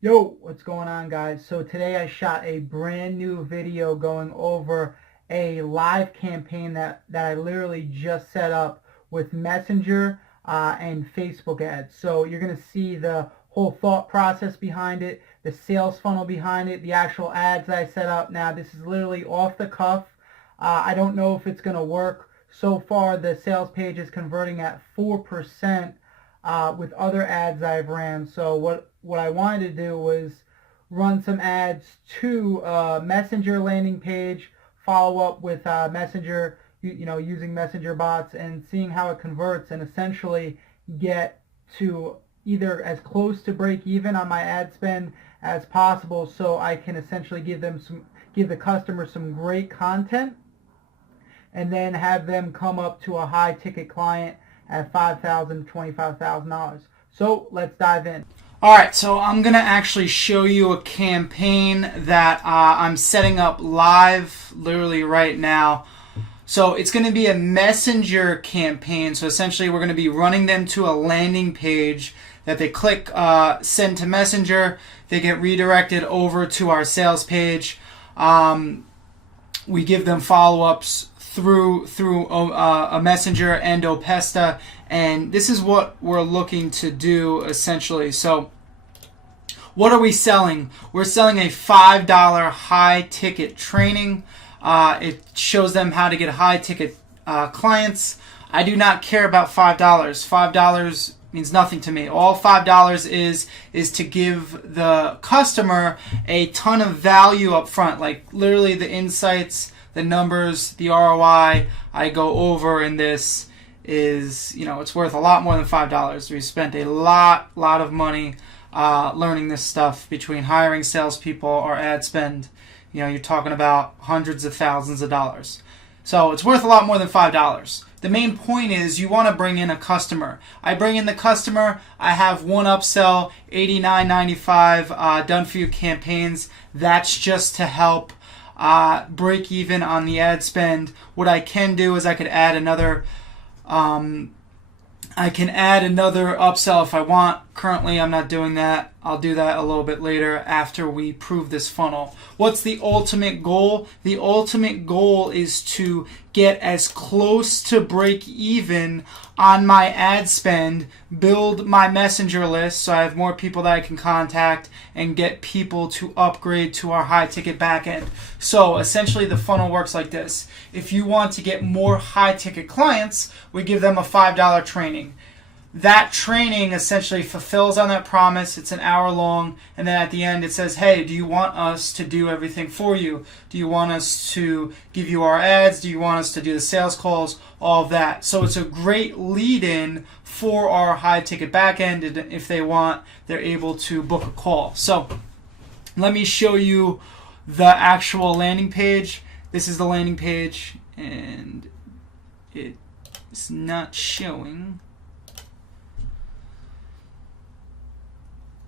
Yo, what's going on, guys? So today I shot a brand new video going over a live campaign that I literally just set up with Messenger and Facebook ads. So you're going to see the whole thought process behind it, the sales funnel behind it, the actual ads that I set up. Now, this is literally off the cuff. I don't know if it's going to work. So far, the sales page is converting at 4% with other ads I've ran. So what I wanted to do was run some ads to Messenger landing page, follow up with Messenger, using Messenger bots and seeing how it converts, and essentially get to either as close to break even on my ad spend as possible, so I can essentially give the customer some great content, and then have them come up to a high ticket client at $5,000 to $25,000. So let's dive in. All right, so I'm going to actually show you a campaign that I'm setting up live literally right now. So it's going to be a messenger campaign. So essentially we're going to be running them to a landing page that they click send to messenger. They get redirected over to our sales page. We give them follow-ups through a messenger and Opesta, and this is what we're looking to do essentially. So what are we selling? We're selling a $5 high ticket training. It shows them how to get high ticket clients. I do not care about $5. $5 means nothing to me. All $5 is to give the customer a ton of value up front, like literally the insights, the numbers, the ROI I go over in this is, it's worth a lot more than $5. We spent a lot of money learning this stuff between hiring salespeople or ad spend. You're talking about hundreds of thousands of dollars. So it's worth a lot more than $5. The main point is you want to bring in a customer. I bring in the customer. I have one upsell, $89.95 done for you campaigns. That's just to help break even on the ad spend. What I can do is I could add another upsell if I want. Currently, I'm not doing that. I'll do that a little bit later after we prove this funnel. What's the ultimate goal? The ultimate goal is to get as close to break even on my ad spend, build my messenger list so I have more people that I can contact, and get people to upgrade to our high ticket backend. So essentially the funnel works like this. If you want to get more high ticket clients, we give them a $5 training. That training essentially fulfills on that promise. It's an hour long, and then at the end it says, hey, do you want us to do everything for you? Do you want us to give you our ads? Do you want us to do the sales calls? All of that. So it's a great lead-in for our high ticket backend, and if they want, they're able to book a call. So let me show you the actual landing page. This is the landing page, and it's not showing.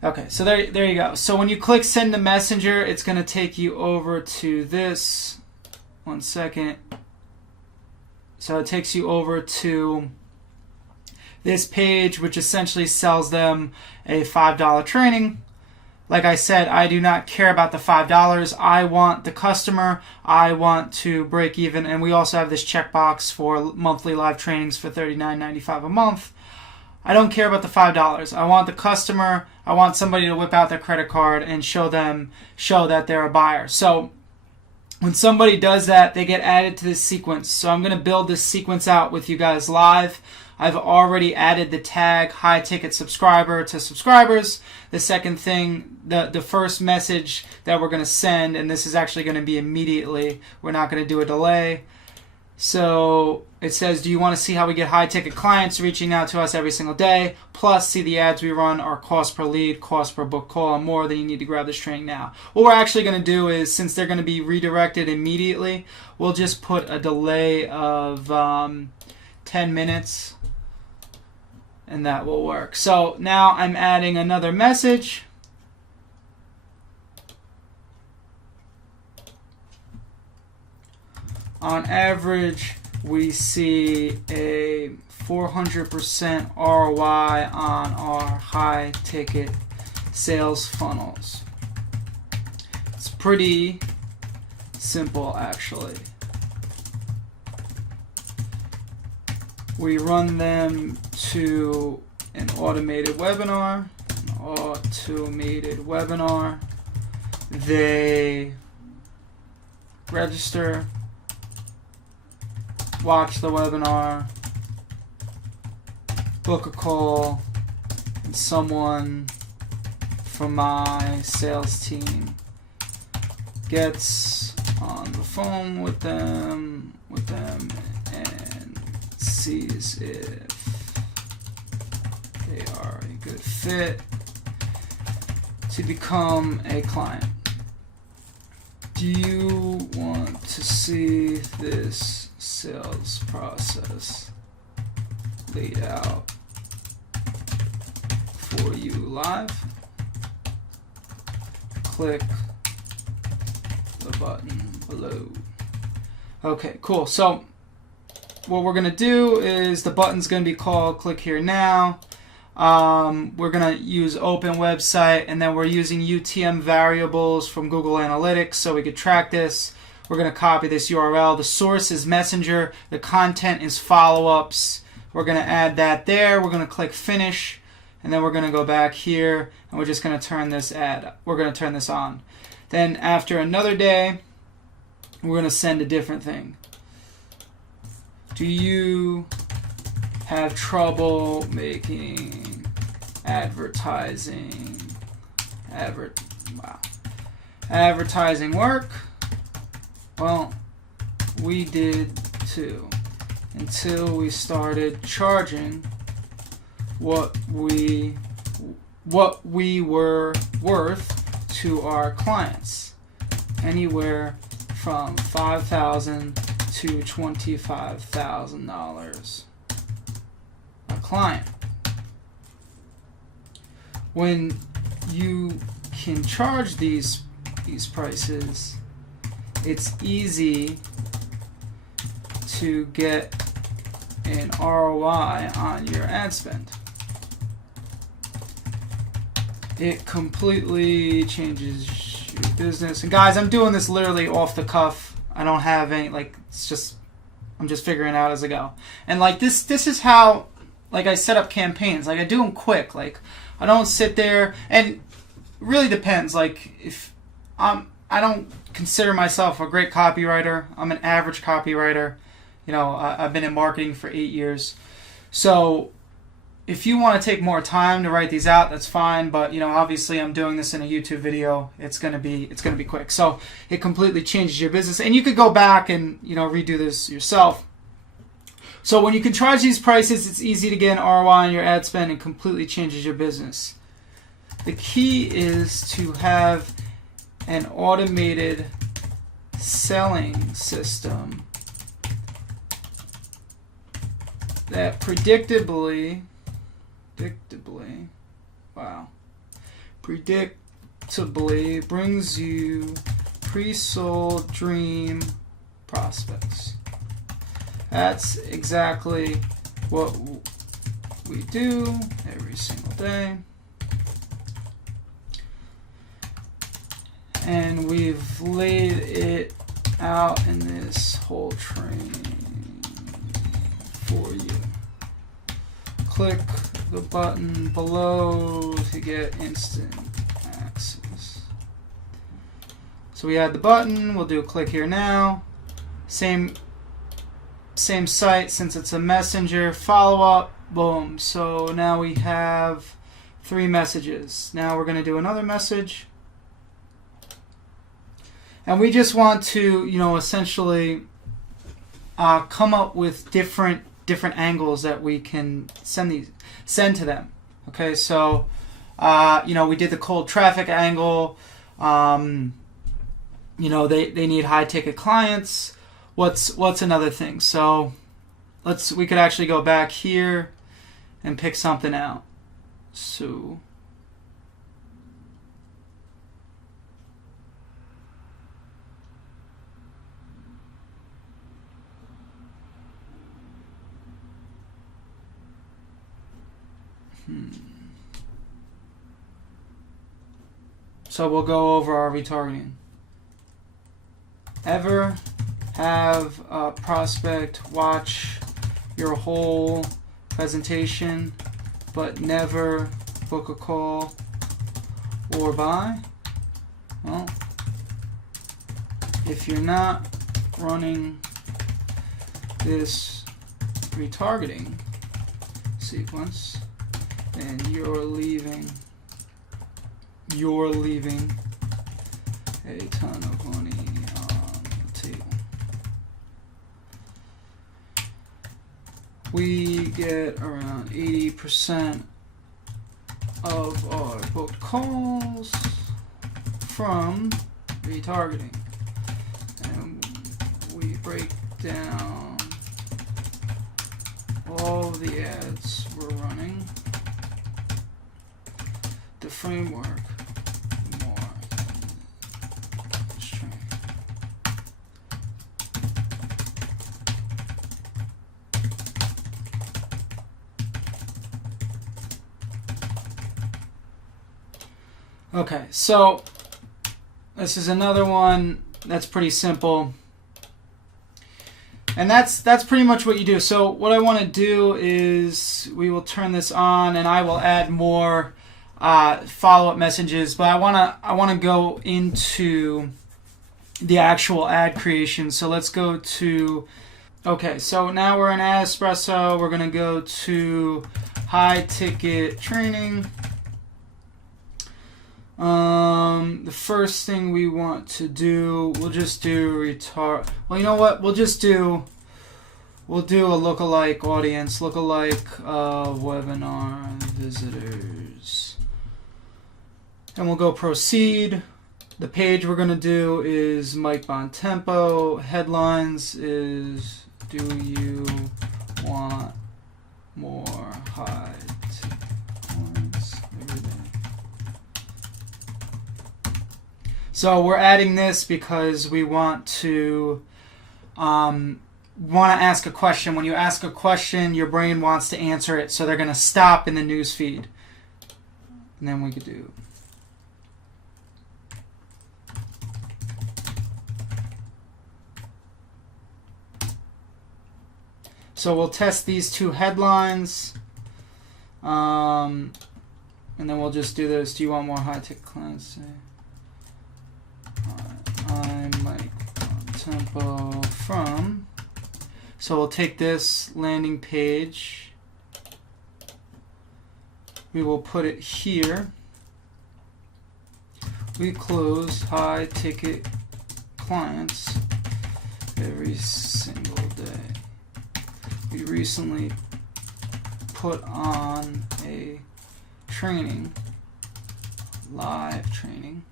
Okay, so there you go. So when you click send to messenger, it's going to take you over to this. One second. So it takes you over to this page, which essentially sells them a $5 training. Like I said, I do not care about the $5. I want the customer. I want to break even. And we also have this checkbox for monthly live trainings for $39.95 a month. I don't care about the $5. I want the customer. I want somebody to whip out their credit card and show that they're a buyer. So when somebody does that, they get added to this sequence. So I'm going to build this sequence out with you guys live. I've already added the tag high ticket subscriber to subscribers. The second thing, the first message that we're going to send, and this is actually going to be immediately. We're not going to do a delay. So it says, do you want to see how we get high ticket clients reaching out to us every single day? Plus, see the ads we run, our cost per lead, cost per book call, and more. Then you need to grab this training now. What we're actually going to do is, since they're going to be redirected immediately, we'll just put a delay of 10 minutes, and that will work. So now I'm adding another message. On average, we see a 400% ROI on our high ticket sales funnels. It's pretty simple, actually. We run them to an automated webinar. They register, watch the webinar, book a call, and someone from my sales team gets on the phone with them and sees if they are a good fit to become a client. Do you want to see this sales process laid out for you live? Click the button below. Okay, cool. So what we're gonna do is the button's gonna be called click here now. We're gonna use open website, and then we're using UTM variables from Google Analytics so we could track this. We're gonna copy this URL. The source is Messenger. The content is follow-ups. We're gonna add that there. We're gonna click finish, and then we're gonna go back here, and we're just gonna turn this on. Then after another day, we're gonna send a different thing. Do you have trouble making advertising work? Well, we did too, until we started charging what we were worth to our clients, anywhere from $5,000 to $25,000 a client. When you can charge these prices, it's easy to get an ROI on your ad spend. It completely changes your business. And guys, I'm doing this literally off the cuff. I don't have any, I'm just figuring it out as I go. And this is how I set up campaigns. I do them quick. I don't sit there, and it really depends. If I don't consider myself a great copywriter. I'm an average copywriter. I've been in marketing for 8 years. So if you want to take more time to write these out, that's fine. But obviously, I'm doing this in a YouTube video. It's gonna be quick. So it completely changes your business, and you could go back and redo this yourself. So when you can charge these prices, it's easy to get an ROI on your ad spend and completely changes your business. The key is to have an automated selling system that predictably brings you pre-sold dream prospects. That's exactly what we do every single day. And we've laid it out in this whole training for you. Click the button below to get instant access. So we add the button, we'll do a click here now. Same site, since it's a messenger, follow-up, boom. So now we have 3 messages. Now we're going to do another message. And we just want to, essentially come up with different angles that we can send to them. Okay, so we did the cold traffic angle. They need high ticket clients. What's another thing? So we could actually go back here and pick something out. So So we'll go over our retargeting. Ever have a prospect watch your whole presentation but never book a call or buy? Well, if you're not running this retargeting sequence, then you're leaving a ton of money on the table. We get around 80% of our booked calls from retargeting, and we break down all the ads we're running. The framework more string. Okay, so this is another one that's pretty simple. And that's pretty much what you do. So what I want to do is we will turn this on and I will add more follow-up messages, but I want to go into the actual ad creation. So let's go to, okay, so now we're in Adespresso. We're going to go to high ticket training. The first thing we want to do, we'll just do well, you know what? We'll do a lookalike audience, lookalike webinar visitors. And we'll go proceed. The page we're going to do is Mike Bontempo. Headlines is, do you want more high tickets every day? So we're adding this because we want to ask a question. When you ask a question, your brain wants to answer it, so they're going to stop in the news feed. And then we could do so we'll test these two headlines, and then we'll just do this. Do you want more high-ticket clients? I'm Mike Tempo from. So we'll take this landing page. We will put it here. We close high-ticket clients every single day. We recently put on a training, live training,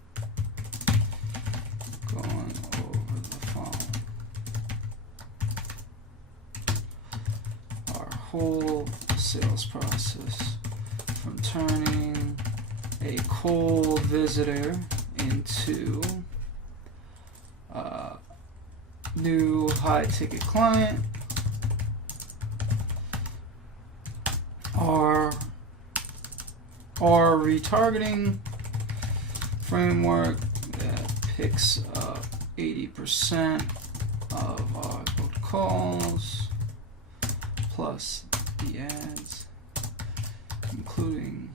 going over the phone. Our whole sales process, from turning a cold visitor into a new high-ticket client. Our retargeting framework that picks up 80% of our booked calls plus the ads, including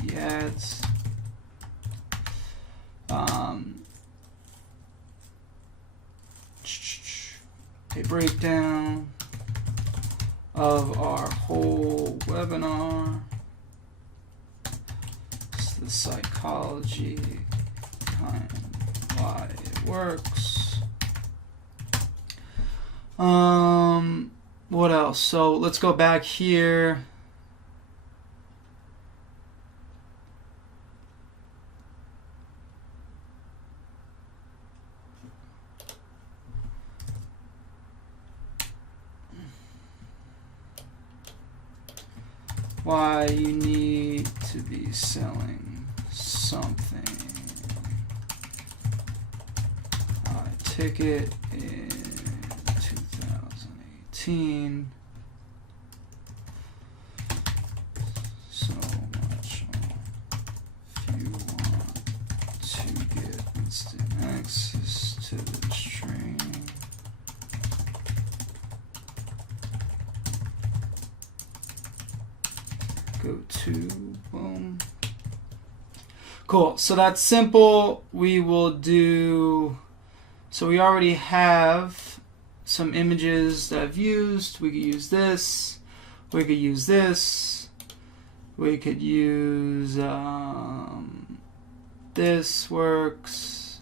the ads. A breakdown of our whole webinar. It's the psychology behind why it works. What else? So let's go back here. Why you need to be selling something. High ticket in 2018. So much off. If you want to get instant access to the stream. Go to, boom. Cool, so that's simple. We will do, so we already have some images that I've used. We could use this. We could use this. We could use, this works.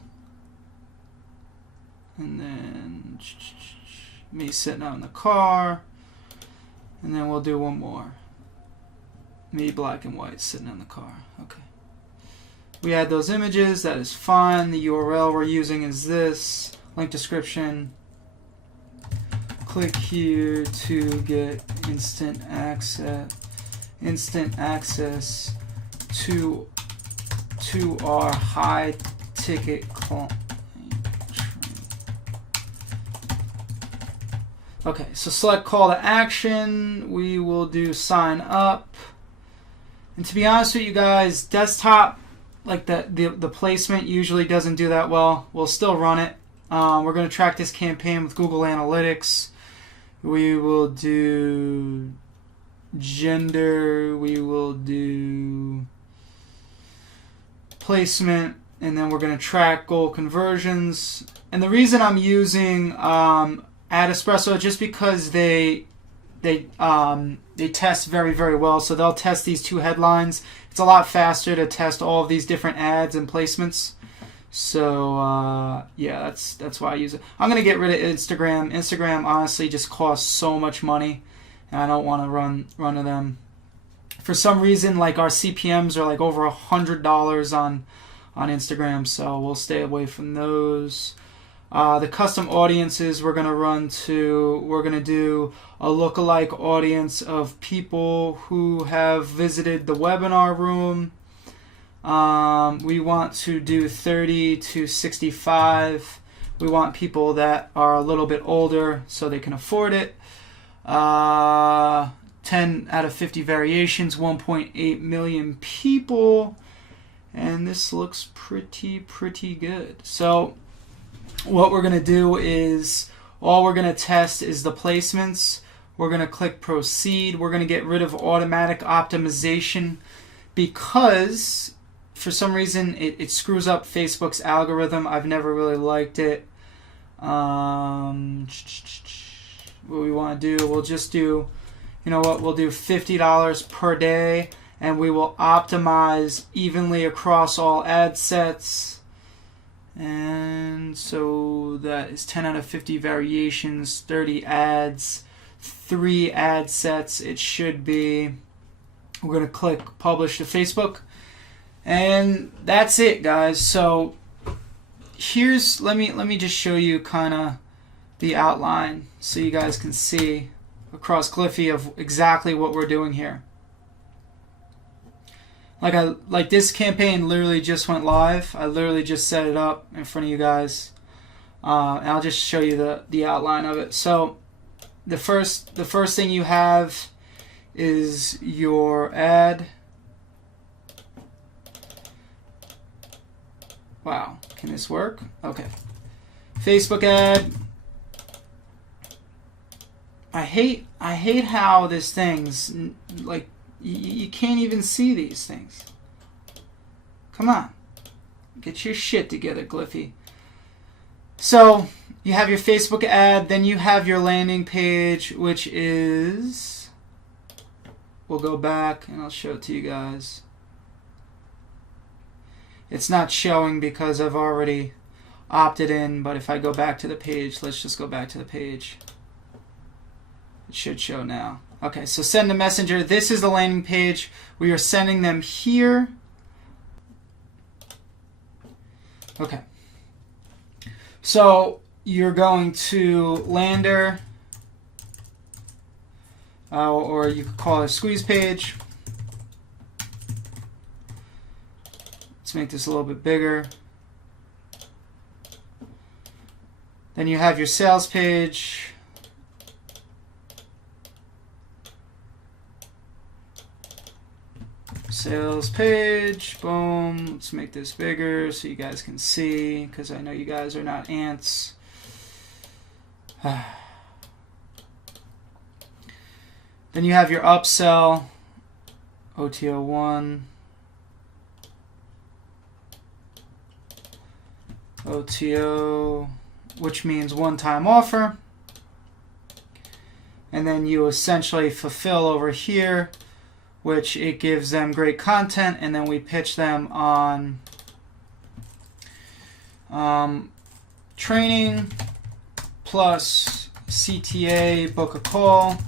And then me sitting out in the car. And then we'll do one more. Me black and white sitting in the car. Okay. We add those images. That is fine. The URL we're using is this. Link description. Click here to get instant access to our high ticket client. Okay, so select call to action. We will do sign up. And to be honest with you guys, desktop, like the placement usually doesn't do that well. We'll still run it. We're going to track this campaign with Google Analytics. We will do gender. We will do placement. And then we're going to track goal conversions. And the reason I'm using AdEspresso is just because they test very, very well. So they'll test these two headlines. It's a lot faster to test all of these different ads and placements. So yeah, that's why I use it. I'm gonna get rid of Instagram. Instagram honestly just costs so much money, and I don't want to run to them. For some reason, like our CPMs are like over $100 on Instagram, so we'll stay away from those. The custom audiences we're gonna we're gonna do a lookalike audience of people who have visited the webinar room. We want to do 30 to 65. We want people that are a little bit older so they can afford it. 10 out of 50 variations, 1.8 million people. And this looks pretty good. So what we're going to do is all we're going to test is the placements. We're going to click proceed. We're going to get rid of automatic optimization because for some reason it screws up Facebook's algorithm. I've never really liked it. What we want to do, we'll just do, you know what, we'll do $50 per day and we will optimize evenly across all ad sets. And so that is 10 out of 50 variations, 30 ads, 3 ad sets it should be. We're going to click publish to Facebook. And that's it, guys. So here's, let me just show you kind of the outline so you guys can see across Gliffy of exactly what we're doing here. Like this campaign literally just went live. I literally just set it up in front of you guys. And I'll just show you the outline of it. So the first thing you have is your ad. Wow, can this work? Okay. Facebook ad. I hate how this thing's like you can't even see these things. Come on. Get your shit together, Gliffy. So, you have your Facebook ad, then you have your landing page, which is, we'll go back and I'll show it to you guys. It's not showing because I've already opted in, but if I go back to the page, let's just go back to the page. It should show now. Okay, so send a messenger. This is the landing page. We are sending them here. Okay. So you're going to Lander, or you could call it a squeeze page. Let's make this a little bit bigger. Then you have your sales page. Sales page, boom. Let's make this bigger so you guys can see, because I know you guys are not ants. Then you have your upsell, OTO1, OTO, which means one-time offer. And then you essentially fulfill over here, which it gives them great content, and then we pitch them on training plus CTA, book a call.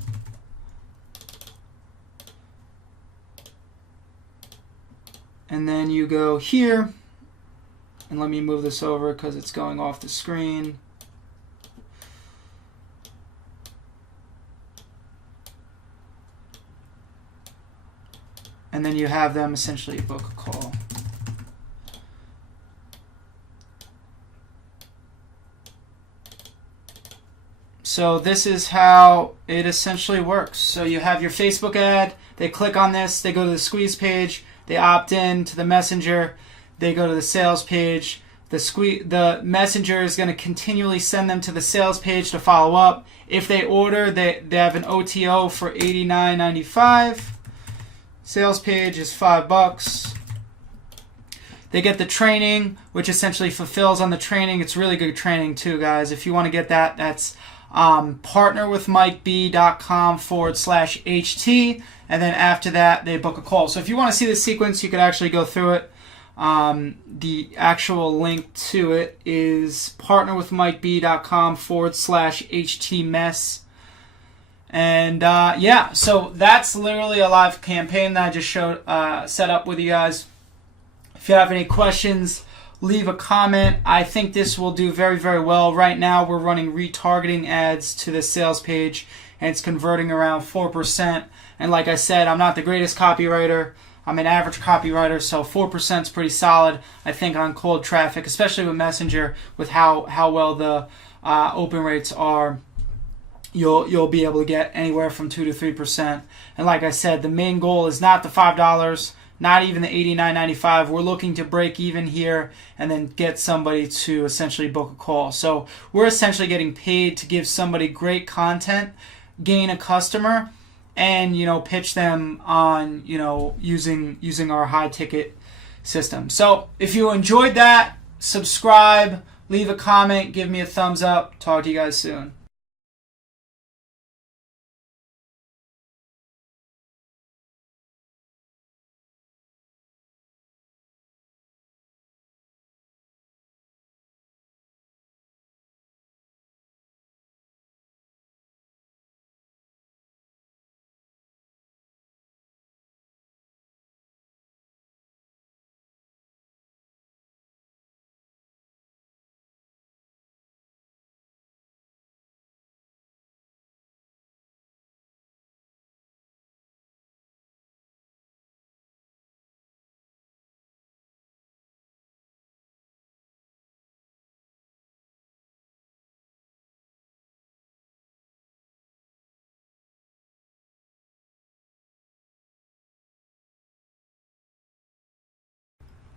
And then you go here, and let me move this over because it's going off the screen. And then you have them essentially book a call. So this is how it essentially works. So you have your Facebook ad, they click on this, they go to the squeeze page, they opt in to the messenger, they go to the sales page. The messenger is going to continually send them to the sales page to follow up. If they order, they have an OTO for $89.95. Sales page is $5. They get the training, which essentially fulfills on the training. It's really good training too, guys. If you want to get that, that's partnerwithmikeb.com/HT. And then after that, they book a call. So if you want to see the sequence, you could actually go through it. The actual link to it is partnerwithmikeb.com/HTmess. And yeah, so that's literally a live campaign that I just set up with you guys. If you have any questions, leave a comment. I think this will do very, very well. Right now, we're running retargeting ads to the sales page, and it's converting around 4%. And like I said, I'm not the greatest copywriter. I'm an average copywriter, so 4% is pretty solid, I think, on cold traffic, especially with Messenger, with how well the open rates are. You'll be able to get anywhere from 2 to 3%. And like I said, the main goal is not the $5, not even the $89.95. We're looking to break even here and then get somebody to essentially book a call. So we're essentially getting paid to give somebody great content, gain a customer, and pitch them on using our high ticket system. So if you enjoyed that, subscribe, leave a comment, give me a thumbs up. Talk to you guys soon.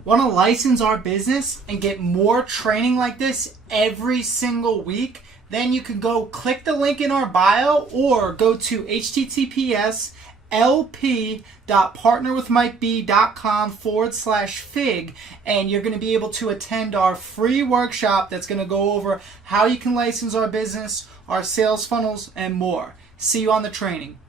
Want to license our business and get more training like this every single week? Then you can go click the link in our bio or go to https://lp.partnerwithmikeb.com/fig, and you're going to be able to attend our free workshop that's going to go over how you can license our business, our sales funnels, and more. See you on the training.